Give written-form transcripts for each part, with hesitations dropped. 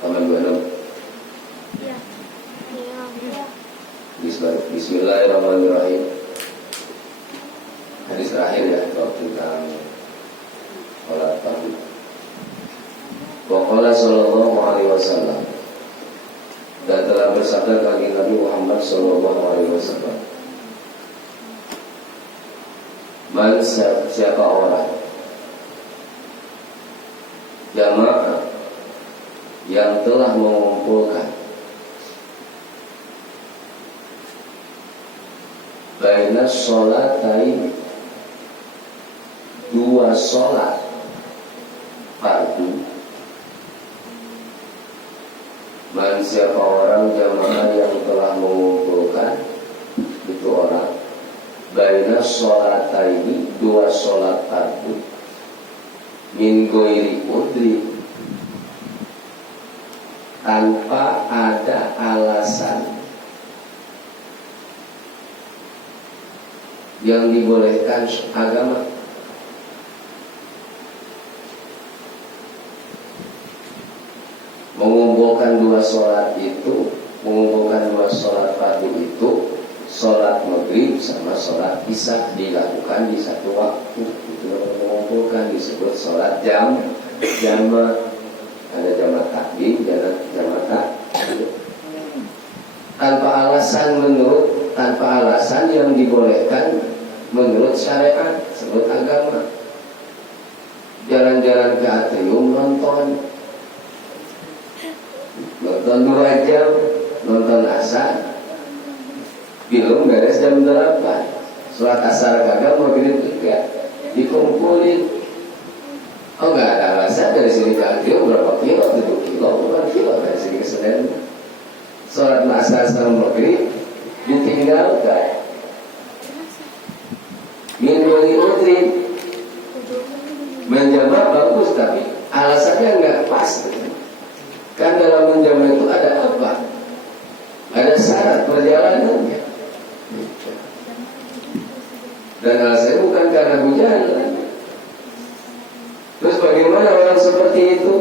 26. Ya. Bismillahirrahmanirrahim. Hadis terakhir ya tentang sholat fardu. Wa qala sallallahu alaihi wasallam, dan telah bersabda kaki Nabi Muhammad sallallahu alaihi wasallam, man siapa orang jamaah yang telah mengumpulkan baina sholatain, dua sholat fardu. Man siapa orang jamaah yang telah mengumpulkan itu orang baina sholataini, dua sholat fardu, min ghairi udri, tanpa ada alasan yang dibolehkan agama. Mengumpulkan dua sholat itu, mengumpulkan dua sholat fardu itu, sholat maghrib sama sholat isya dilakukan di satu waktu. Itu mengumpulkan disebut sholat jamaah. Ada jamaah takdim, jamaah takdim. Tanpa alasan yang dibolehkan menurut syariat, menurut agama. Jalan-jalan ke atrium, nonton 2 jam, nonton asar, film beres jam 8, sholat asar kagak, maghrib juga dikumpulin. Oh, nggak ada alasan dari sini ke atrium berapa kilo, 7 kilo, bukan kilo dari sini ke Senen. Sholat asar sama maghrib ditinggalkan. Min ghairi udrin, menjamak bagus tapi alasannya nggak pas. Kan dalam menjamak itu ada apa? Ada syarat perjalanannya. Dan alasannya bukan karena hujan. Terus bagaimana orang seperti itu?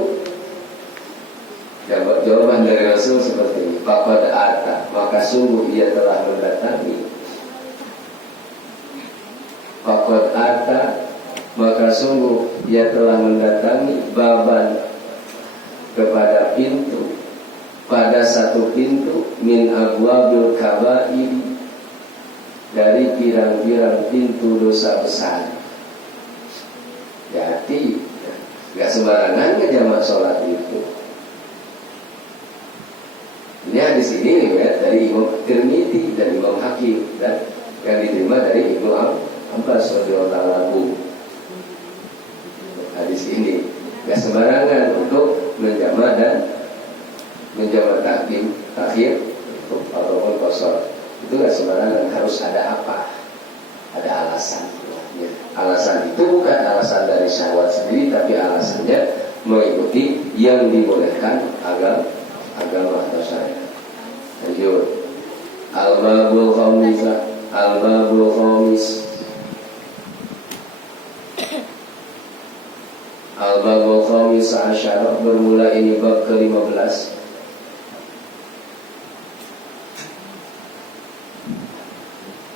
Jawaban dari Rasul seperti ini. Faqad ata, maka sungguh ia telah mendatangi. Faqad ata, maka sungguh ia telah mendatangi baban, kepada pintu, pada satu pintu, min abwabil kabair, dari pirang-pirang pintu dosa besar. Jadi gak sembarangan ngejamaah sholat itu. Ini hadis ini riwayat dari Imam Tirmidzi dan Imam Hakim, dan yang diterima dari Ibnu Abbas radhiyallahu anhu. Hadis ini gak sembarangan untuk menjamaah dan menjamaah takdim akhir ataupun qasar. Itu gak sembarangan, harus ada apa? Ada alasan. Ya. Alasan itu bukan alasan dari syahwat sendiri, tapi alasannya mengikuti yang dibolehkan agama atau syariat. Lanjut. Al-babul khamis. Al-babul khamis asyara, bermula ini bab ke-15.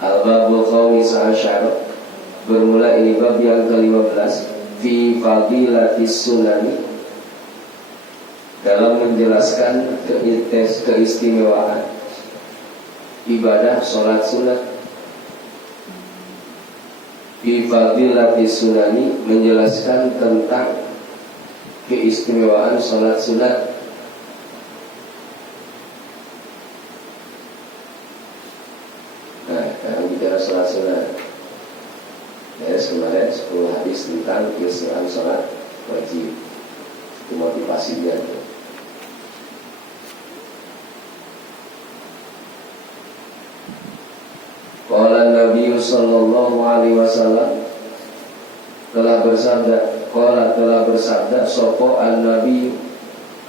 Al-babul khamis asyara, bermula ini bab yang ke-15. Fi fadilatis sunani, dalam menjelaskan keistimewaan ibadah sholat sunat. Fi fadilatis sunani, menjelaskan tentang keistimewaan sholat sunat. Nah, sekarang bicara sholat sunat. Kemarin 10 hadis tentang keistimewaan sholat wajib. Itu motivasinya. Qala Nabi sallallahu alaihi wasallam, telah bersabda sapa an-nabi,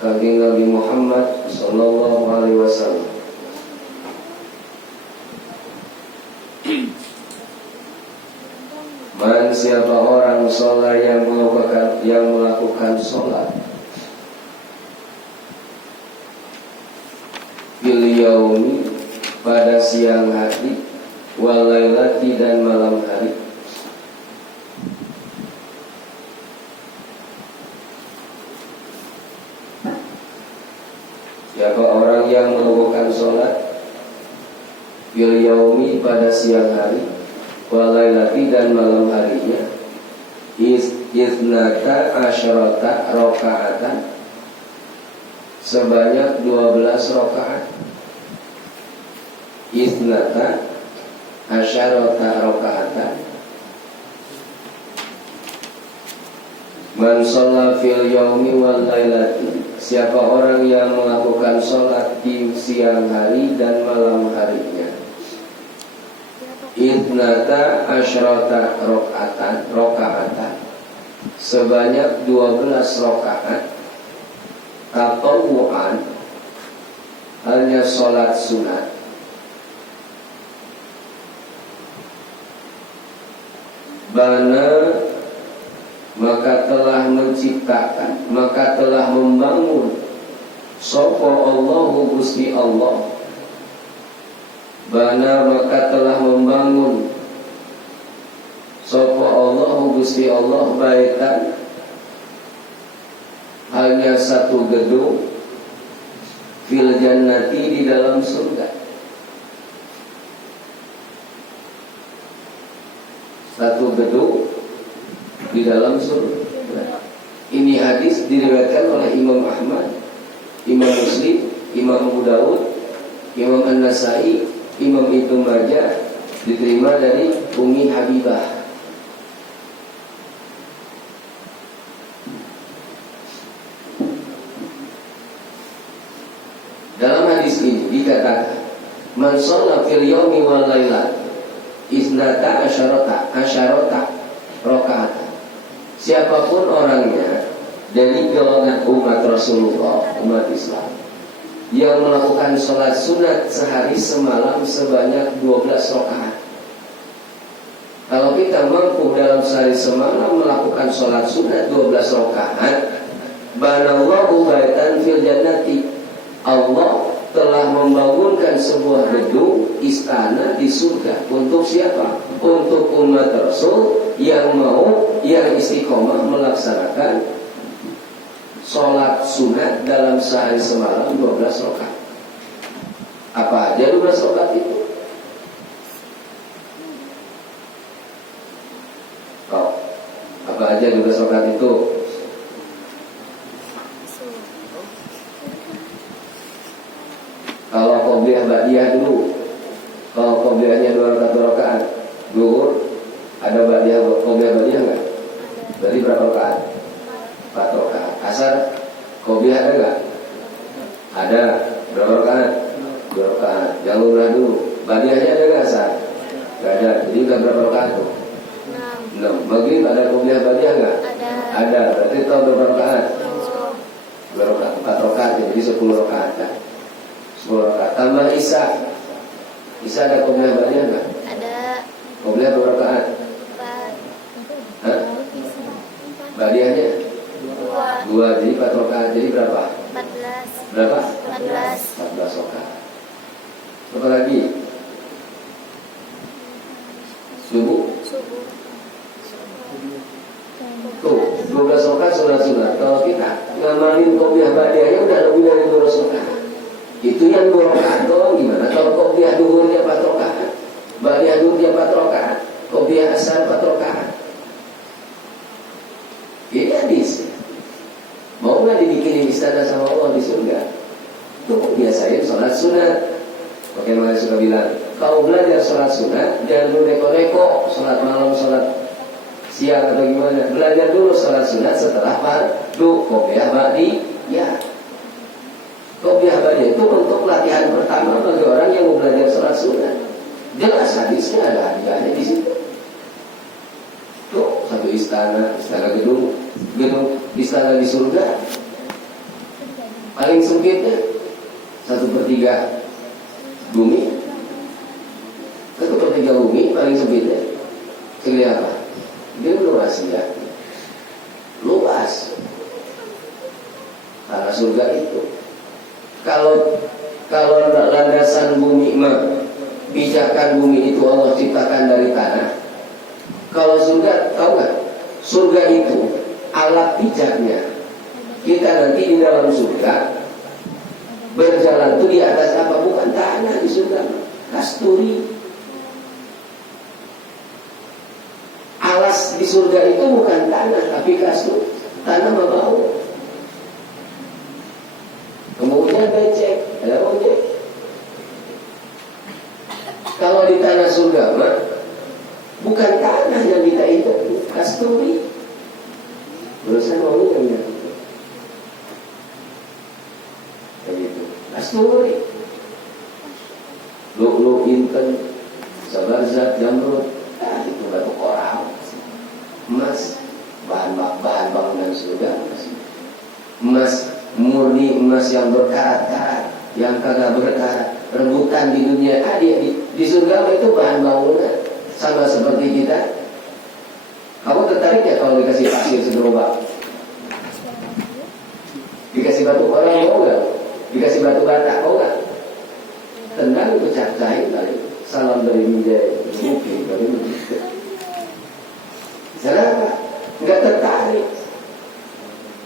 kanjeng Nabi Muhammad sallallahu alaihi wasallam, man siapa orang sholat yang melakukan sholat pada siang hari, walailati dan malam hari. Siapa orang yang melakukan sholat fil yaumi pada siang hari, walailati dan malam harinya, isnata asyarata rakaatan, sebanyak 12 rakaat. Isnata asyarata rakaatan, man shalla fil yaumi wal lailati, siapa orang yang melakukan sholat di siang hari dan malam harinya, isnata asyarata rakaatan, sebanyak 12 rakaat, tatawu'an, hanya sholat sunat, bana, maka telah menciptakan, maka telah membangun, sapa Allahu Gusti Allah, bana, maka telah membangun, sapa Allahu Gusti Allah, baitan, hanya satu gedung, fil jannati, di dalam surga. Satu gedung di dalam surga. Ini hadis diriwayatkan oleh Imam Ahmad, Imam Muslim, Imam Abu Dawud, Imam An-Nasai, Imam Ibnu Majah, diterima dari Ummi Habibah. Dalam hadis ini dikatakan, man shalla fil yaumi wal lailati isnata asyarata rakaat. Siapapun orangnya dari golongan umat Rasulullah, umat Islam, yang melakukan sholat sunat sehari semalam sebanyak 12 rakaat. Kalau kita mampu dalam sehari semalam melakukan sholat sunat 12 rakaat, banallahu baitan fil jannati, Allah telah membangunkan sebuah gedung istana di surga. Untuk siapa? Untuk umat Rasul yang mau, yang istiqomah melaksanakan sholat sunat dalam sehari semalam 12 rakaat. Apa aja 12 rakaat itu? Oh, apa aja 12 rakaat itu? Kalau qobliyah ba'diyah dulu, kalau qobliyahnya 2 rakaat, zuhur, ada ba'diyah, qobliyah ba'diyah enggak? Berarti berapa rakaat? 4 rakaat. Asar, qobliyah ada enggak? Ada. Berapa rakaat? 2 rakaat. Yang lumrah dulu, ba'diyahnya ada enggak asar? Enggak ada. Jadi enggak berapa rakaat tuh? 6. Maghrib ada qobliyah ba'diyah enggak? Ada. Berarti tahu berapa rakaat? 2 rakaat. 4 rakaat, jadi 10 rakaat kan? 10 rakaat. Tambah Isya. Isya ada qobliyah ba'diyah enggak? Ada. Qobliyah berapa rakaat? 4. Hah? Ba'diyahnya? 2. Jadi 4 rakaat. Jadi berapa? 14. Berapa? 14. 14 rakaat. Apa lagi? Subuh. Tuh, 12 rakaat sunat-sunat. Kalau kita ngamalin qobliyah ba'diyahnya udah lebih dari 12 rakaat. Itu yang 2 rakaat doang. Gimana kalau qobliyah duhurnya 4 rakaat, ba'diyah duhurnya 4 rakaat, qobliyah asar 4 rakaat? Ini hadis. Mau nggak dibikin istana sama Allah di surga? Tuh biasain sholat sunat. Bagaimana suka bilang, kau belajar sholat sunat, jangan dulu neko-neko sholat malam, sholat siang atau gimana. Belajar dulu sholat sunat setelah fardu qobliyah ba'diyah. Qobliyah ba'diyah itu untuk latihan pertama bagi orang yang mau belajar sholat sunat. Jelas hadisnya, ada hadiahnya di situ. Tuh, satu istana gedung istana di surga. Paling sempitnya 1/3 bumi. 1/3 bumi paling sempitnya. Kira apa? Dia luas ya. Luas. Tanah surga itu. Kalau Kalau landasan bumi mah, pijakan bumi itu Allah ciptakan dari tanah. Kalau surga, tahu nggak? Surga itu alat pijaknya. Kita nanti di dalam surga berjalan tuh di atas apa? Bukan tanah di surga, kasturi. Alas di surga itu bukan tanah, tapi kasturi. Tanah mah bau. Kemudian becek, ada ojek. Kalau di tanah surga mah bukan tanah yang kita itu, kasturi. Berusaha mau ya, kayak gitu. Kasturi, lu inten, sabarzat, jamrud, itu batu koral, emas, bahan bangunan surga, emas murni, emas yang berkarat-karat, yang kagak berkarat, rebutan di dunia. Di surga itu bahan bangunan, sama seperti kita. Kamu tertarik ya kalau dikasih pasir segerobak? Dikasih batu koral mau nggak? Dikasih batu bata mau nggak? Tendang itu cacain kali. Salam dari Mijay, mungkin dari begitu. Kenapa? Nggak tertarik.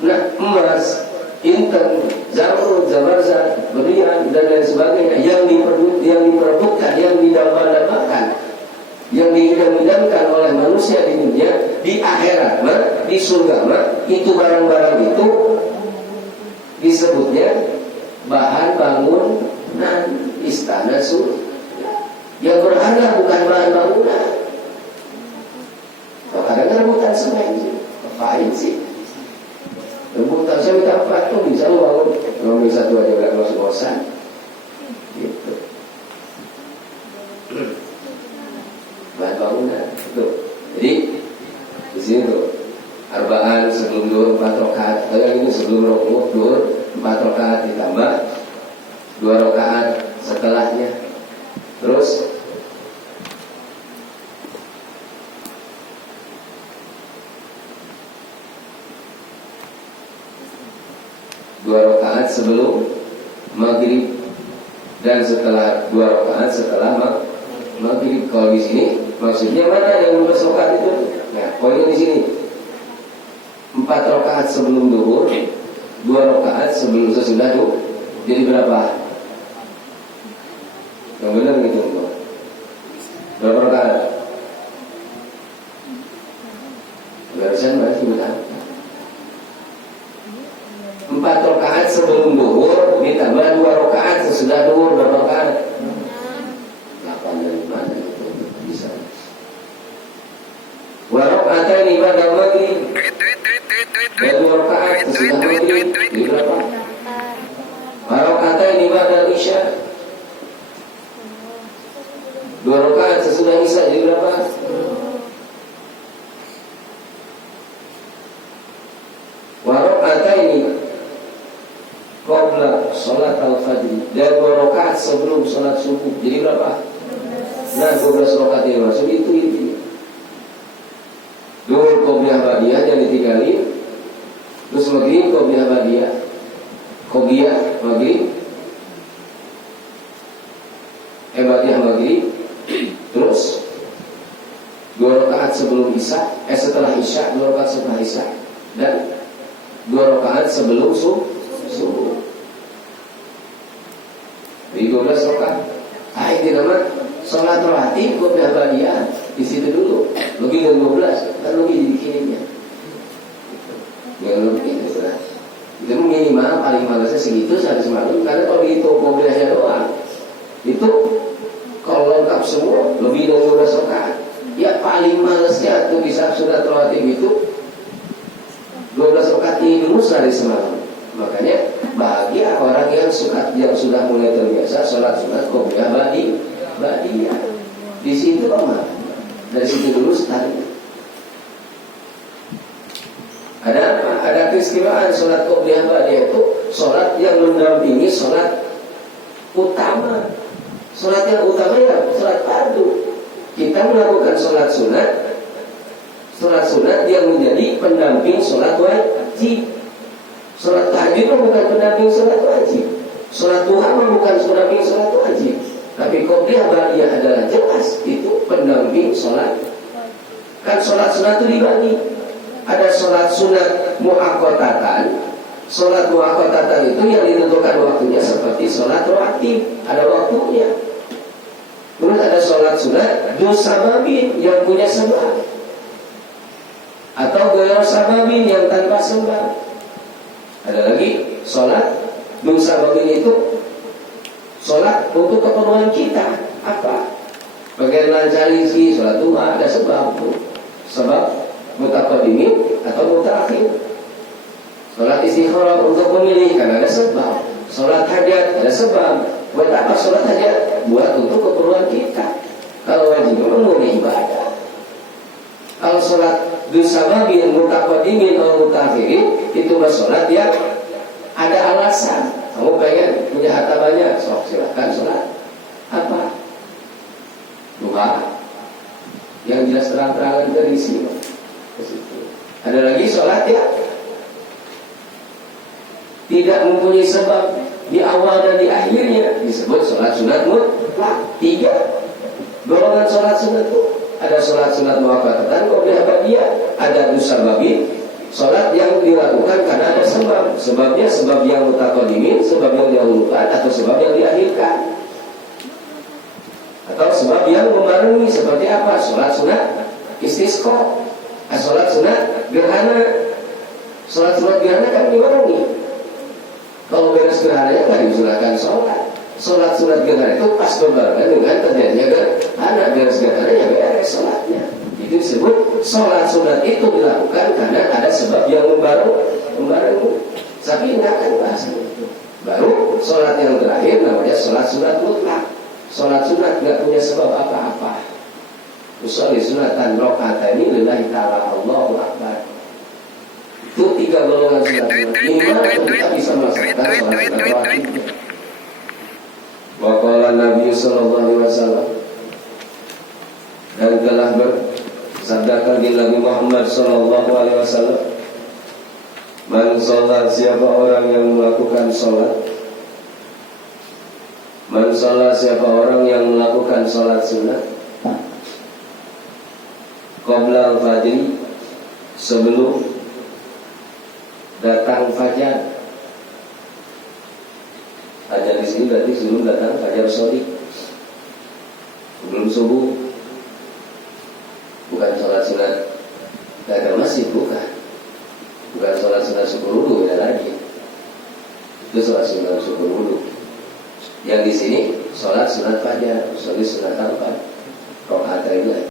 Nah, emas, inten, zamrud, zabarzat, berlian dan lain sebagainya yang diperebutkan, yang didambakan, yang diidam-idamkan oleh manusia di dunia, di akhirat di surga itu barang-barang itu disebutnya bahan bangunan istana surga. Yang berharga bukan bahan bangunan. Kadang rebutan semen sih, ngapain sih? Rebutan saya minta 4 tuh bisa lu bangun, kalau bisa 1 aja gak masuk kosan. Gitu. Bahan bangunan itu. Jadi di sini tuh arbaan sebelum duhur 4 rakaat, atau yang ini sebelum duhur 4 rakaat ditambah 2 rakaat setelahnya. Terus dua rakaat sebelum maghrib dan setelah 2 rakaat setelah maghrib. Kalau di sini maksudnya mana yang bersokat itu? Nah, poinnya di sini 4 rakaat sebelum duhur, 2 rakaat sebelum sesudah duhur. Jadi berapa? Yang benar gitu enggak? Berapa rakaat? Barusan masih benar. 4 rakaat sebelum duhur ditambah 2 rakaat sesudah duhur, berapa rakaat? 8 dari mana itu bisa? Wa raka'ataini ba'da maghrib dan 2 rakaat sesudah maghrib di berapa? Wa raka'ataini ba'da isya 2 rakaat sesudah isya di berapa? Wa raka'ataini qabla sholat al-fajr dan 2 rakaat sebelum sholat subuh. Jadi berapa? Nah, 12 rakaat yang masuk itu. Duhur qobliyah ba'diyah yang ditinggalin. Terus maghrib qobliyah ba'diyah. Qobliyah maghrib. Ba'diyah maghrib. Terus 2 rakaat sebelum isya, setelah isya, 2 rakaat setelah isya, dan 2 rakaat sebelum subuh. Di 12 rakaat. Ini nama sholat rawatib qobliyah ba'diyah. Di situ dulu. Lebih dari 12, kan lebih dibikininya. Yang lebih itu lah. Itu minimal paling malasnya segitu sehari semalam. Karena kalau itu qobliyahnya doang, itu kalau lengkap semua lebih dari 12 rakaat. Ya paling malesnya tuh bisa sudah rawatib itu 12 rakaat ini dulu sehari semalam. Makanya bahagia orang yang sudah mulai terbiasa sholat sunat qobliyah ba'diyah. Di situ mah dari situ dulu start. Ada apa? Ada keistimewaan sholat qobliyah ba'diyah itu sholat yang mendampingi sholat utama. Sholat yang utama ya sholat fardu. Kita melakukan sholat sunat yang menjadi pendamping sholat wajib. Sholat tahajud bukan pendamping sholat wajib. Sholat duha bukan pendamping sholat wajib, tapi qobliyah ba'diyah adalah jelas itu pendamping sholat. Kan sholat sunat itu dibagi. Ada sholat sunat muaqqatatan. Sholat muaqqatatan itu yang ditentukan waktunya seperti sholat rawatib, ada waktunya. Terus ada sholat sunat dusababin yang punya sebab, atau ghairu sababin yang tanpa sebab. Ada lagi sholat dusababin itu sholat untuk keperluan kita. Apa? Bagian lancar rizki, sholat duha ada sebab. Sebab mutaqaddimin atau mutaakhir. Sholat istikharah untuk memilih karena ada sebab. Sholat hajat ada sebab. Buat apa sholat hajat? Buat untuk keperluan kita. Kalau wajib memulai ibadah. Kalau sholat dusababin mutaqaddimin atau mutaakhirin itu sholat yang ada alasan. Kamu pengen punya harta banyak, sok silakan sholat. Apa? Duha yang jelas terang-terangan dari sini. Ada lagi sholat ya tidak mempunyai sebab di awal dan di akhirnya, disebut sholat sunat mutlak. 3 golongan sholat sunat itu ada sholat sunat muaqqatatan, qobliyah ba'diyah, ada dusababin, sholat yang dilakukan karena ada sebab. Sebabnya sebab yang mutaqaddimin, sebab yang didahulukan, atau sebab yang diakhirkan, atau sebab yang membarengi. Seperti apa? Sholat sunat istisqa, sholat sunat gerhana. Sholat sunat gerhana kan dibarengi. Kalau beres gerhananya nggak disunahkan sholat. Sholat sunat gerhana itu pas berbarengan dengan terjadinya gerhana. Beres gerhananya beres sholatnya. Itu disebut sholat sunat itu dilakukan karena ada sebab yang membarengi. Tapi nggak akan bahas itu. Baru sholat yang terakhir namanya sholat sunat mutlak. Sholat sunat nggak punya sebab apa-apa. Usolli sunatan rakaataini lillahi ta'ala, Allahu akbar. Itu 3 golongan sunat. Gimana kita bisa melaksanakan sholat rawatib? Wa qala Nabi sallallahu alaihi wasallam, dan telah bersabdakan di Nabi Muhammad sallallahu alaihi wasallam, man sholat, siapa orang yang melakukan sholat, man sholat, siapa orang yang melakukan sholat sunat, qabla al-fajri, sebelum datang fajar. Fajar di sini berarti sebelum datang fajar shadiq, sebelum subuh. Bukan sholat sunat gagal masih, bukan sholat sunat syukur wudu, beda lagi. Itu sholat sunat syukur wudu. Yang di sini sholat sunat fajar, sholat sunat apa? Rakaat itu.